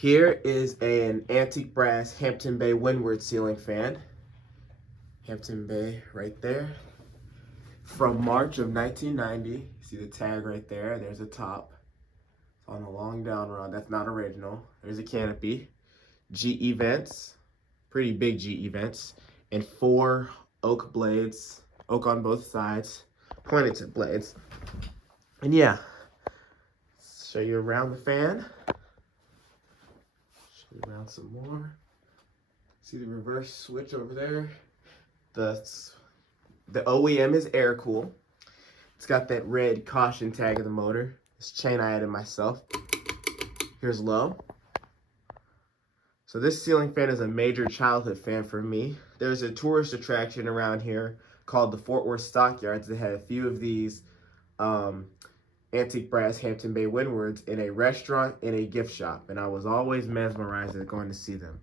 Here is an antique brass Hampton Bay Windward ceiling fan. Hampton Bay right there. From March of 1990. See the tag right there. There's a top. It's on a long down rod. That's not original. There's a canopy. GE vents. Pretty big GE vents. And 4 oak blades. Oak on both sides. Pointed tip blades. And yeah. Show you around the fan. Show you around some more. See the reverse switch over there? The OEM is air cool. It's got that red caution tag of the motor. This chain I added myself. Here's low. So this ceiling fan is a major childhood fan for me. There's a tourist attraction around here called the Fort Worth Stockyards that had a few of these antique brass Hampton Bay Windwards in a restaurant and a gift shop, and I was always mesmerized at going to see them.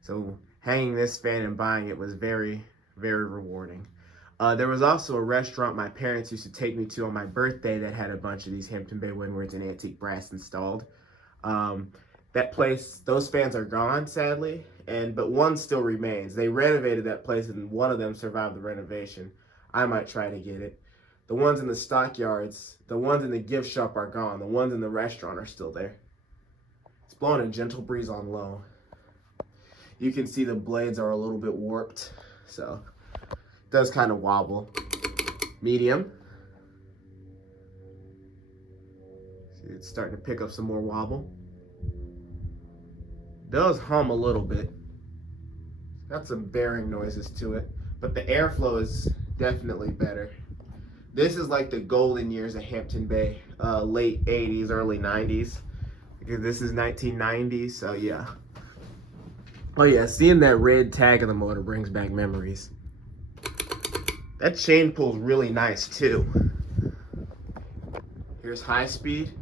So hanging this fan and buying it was very, very rewarding. There was also a restaurant my parents used to take me to on my birthday that had a bunch of these Hampton Bay Windwards and antique brass installed. That place, those fans are gone, sadly, but one still remains. They renovated that place, and one of them survived the renovation. I might try to get it. The ones in the stockyards, the ones in the gift shop are gone. The ones in the restaurant are still there. It's blowing a gentle breeze on low. You can see the blades are a little bit warped, so it does kind of wobble. Medium. See, it's starting to pick up some more wobble. Does hum a little bit. Got some bearing noises to it, but the airflow is definitely better. This is like the golden years of Hampton Bay, late 80s, early 90s. Because this is 1990, so yeah. Oh yeah, seeing that red tag of the motor brings back memories. That chain pull's really nice too. Here's high speed.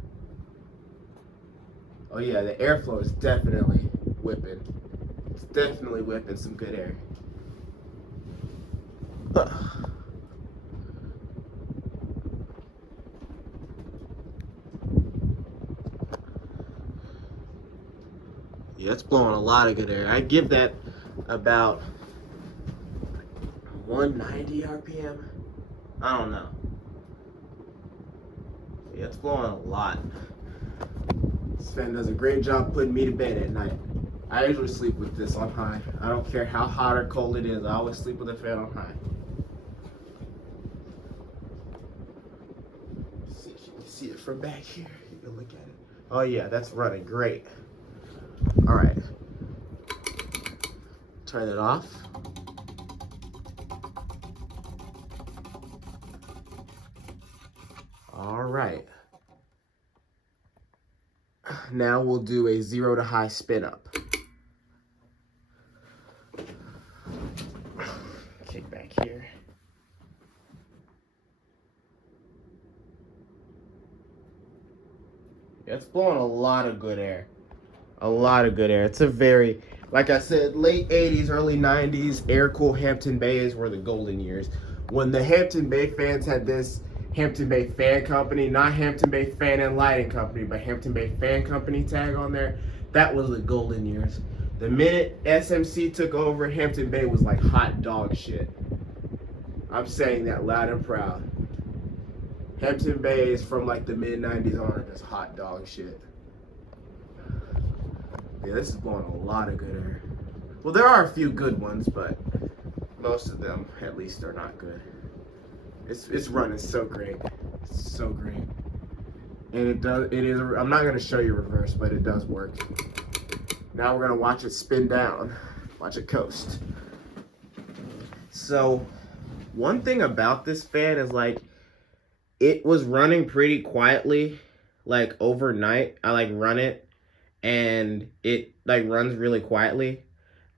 Oh yeah, the airflow is definitely whipping. It's definitely whipping some good air. Yeah, it's blowing a lot of good air. I give that about 190 RPM. I don't know. Yeah, it's blowing a lot. This fan does a great job putting me to bed at night. I usually sleep with this on high. I don't care how hot or cold it is. I always sleep with the fan on high. See if you can see it from back here. You can look at it. Oh yeah, that's running great. All right, turn it off. All right, now we'll do a 0 to high spin up. Kick back here. Yeah, it's blowing a lot of good air. A lot of good air. It's a very, like I said, late 80s, early 90s, air-cooled Hampton Bays were the golden years. When the Hampton Bay fans had this Hampton Bay Fan Company, not Hampton Bay Fan and Lighting Company, but Hampton Bay Fan Company tag on there, that was the golden years. The minute SMC took over, Hampton Bay was like hot dog shit. I'm saying that loud and proud. Hampton Bay is from like the mid-90s on, it's hot dog shit. Yeah, this is blowing a lot of good air. Well, there are a few good ones, but most of them, at least, are not good. It's running so great. It's so great. And it is, I'm not gonna show you reverse, but it does work. Now we're gonna watch it spin down. Watch it coast. So, one thing about this fan is like, it was running pretty quietly, like overnight. I like run it, and it like runs really quietly.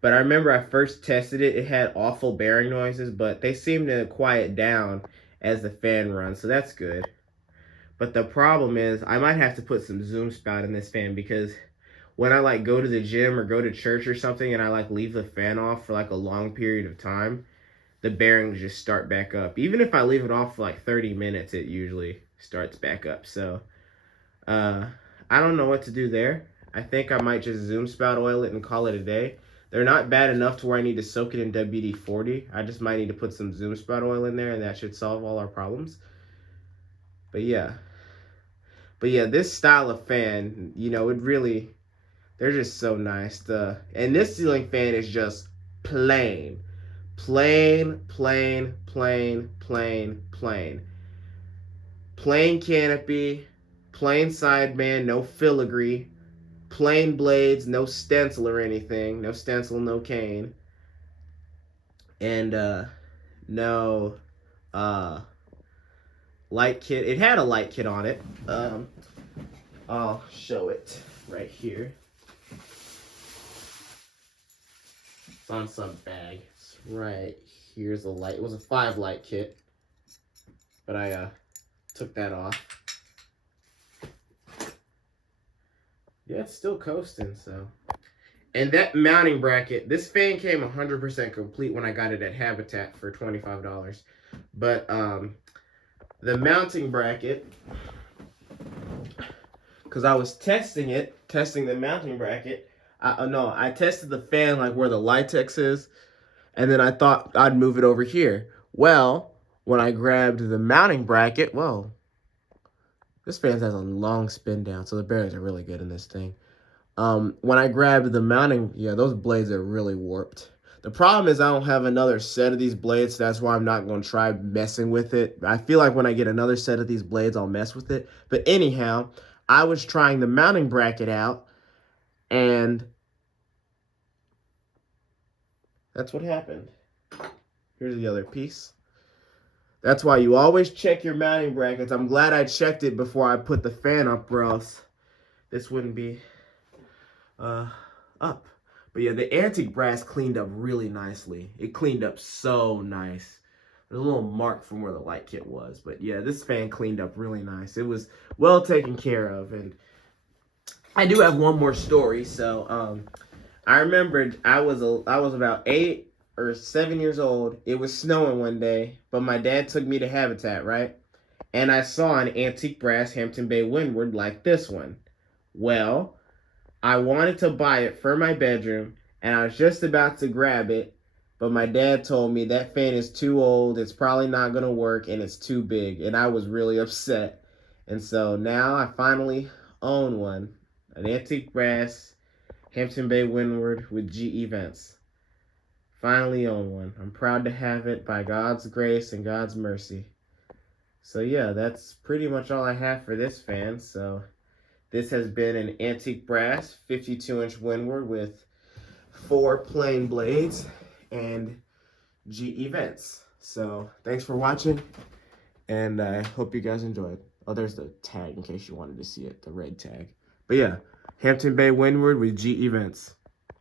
But I remember I first tested it, it had awful bearing noises, but they seem to quiet down as the fan runs, so that's good. But the problem is, I might have to put some zoom spout in this fan, because when I like go to the gym or go to church or something and I like leave the fan off for like a long period of time, the bearings just start back up. Even if I leave it off for like 30 minutes, it usually starts back up. So I don't know what to do there. I think I might just zoom spout oil it and call it a day. They're not bad enough to where I need to soak it in WD-40. I just might need to put some zoom spout oil in there, and that should solve all our problems. But yeah. This style of fan, you know, they're just so nice. And this ceiling fan is just plain. Plain, plain, plain, plain, plain. Plain canopy, plain sideband, no filigree, plain blades, no stencil or anything. No stencil, no cane. And no light kit. It had a light kit on it. I'll show it right here. It's on some bag. It's right here's a light. It was a 5 light kit, but I took that off. Yeah, it's still coasting, so. And that mounting bracket, this fan came 100% complete when I got it at Habitat for $25. But the mounting bracket, because I was testing the mounting bracket. I tested the fan like where the Litex is, and then I thought I'd move it over here. Well, when I grabbed the mounting bracket, whoa, this fan has a long spin down, so the bearings are really good in this thing. When I grabbed the mounting, yeah, those blades are really warped. The problem is I don't have another set of these blades, so that's why I'm not going to try messing with it. I feel like when I get another set of these blades, I'll mess with it. But anyhow, I was trying the mounting bracket out, and that's what happened. Here's the other piece. That's why you always check your mounting brackets. I'm glad I checked it before I put the fan up, or else this wouldn't be up. But yeah, the antique brass cleaned up really nicely. It cleaned up so nice. There's a little mark from where the light kit was. But yeah, this fan cleaned up really nice. It was well taken care of. And I do have one more story. So I remembered I was about 8 or 7 years old. It was snowing one day, but my dad took me to Habitat, right? And I saw an antique brass Hampton Bay Windward like this one. Well, I wanted to buy it for my bedroom, and I was just about to grab it, but my dad told me that fan is too old, it's probably not going to work, and it's too big, and I was really upset. And so now I finally own one, an antique brass Hampton Bay Windward with GE vents. Finally own one. I'm proud to have it by God's grace and God's mercy. So yeah, that's pretty much all I have for this fan. So this has been an antique brass 52-inch Windward with 4 plain blades and GE vents. So thanks for watching, and I hope you guys enjoyed. Oh, there's the tag in case you wanted to see it, the red tag. But yeah, Hampton Bay Windward with GE vents.